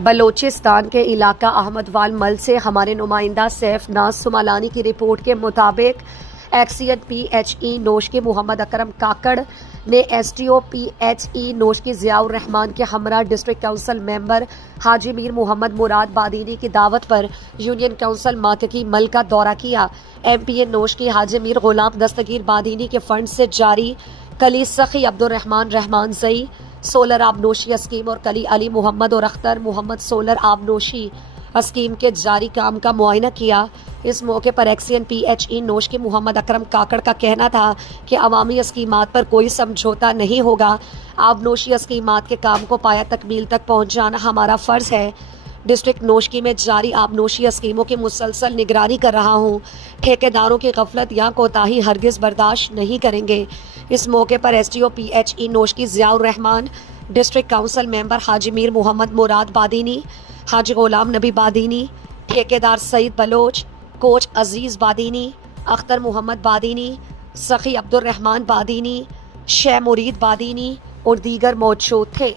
بلوچستان کے علاقہ احمد وال مل سے ہمارے نمائندہ سیف ناز سمالانی کی رپورٹ کے مطابق ایکسین پی ایچ ای نوش کے محمد اکرم کاکڑ نے S T O P H E نوش کے ضیاء الرحمان کے ہمراہ district council member Haji Mir Muhammad Murad Badini کی دعوت پر یونین کونسل ماککی مل کا دورہ کیا۔ ایم پی اے نوش کی حاجی میر غلام دستگیر بادینی کے فنڈ سے جاری کلی سخی عبد الرحمان رحمان زئی سولر آبنوشی اسکیم اور کلی علی محمد اور اختر محمد سولر آبنوشی اسکیم کے جاری کام کا معائنہ کیا۔ اس موقع پر ایکسین پی ایچ ای نوش کے محمد اکرم کاکڑ کا کہنا تھا کہ عوامی اسکیمات پر کوئی سمجھوتا نہیں ہوگا۔ آبنوشی اسکیمات کے کام کو پایہ تکمیل تک پہنچانا ہمارا فرض ہے۔ ڈسٹرکٹ نوشکی میں جاری آبنوشی اسکیموں کی مسلسل نگرانی کر رہا ہوں۔ ٹھیکیداروں کی غفلت یا کوتاہی ہرگز برداشت نہیں کریں گے۔ اس موقع پر S T O P H E Noshki Zia ul-Rahman, district council member Haji Mir Muhammad Murad Badini, Haji Ghulam Nabi Badini, ٹھیکیدار سعید بلوچ، کوچ عزیز بادینی، اختر محمد بادینی، سخی عبد الرحمان بادینی، شہ مرید بادینی اور دیگر موجود تھے۔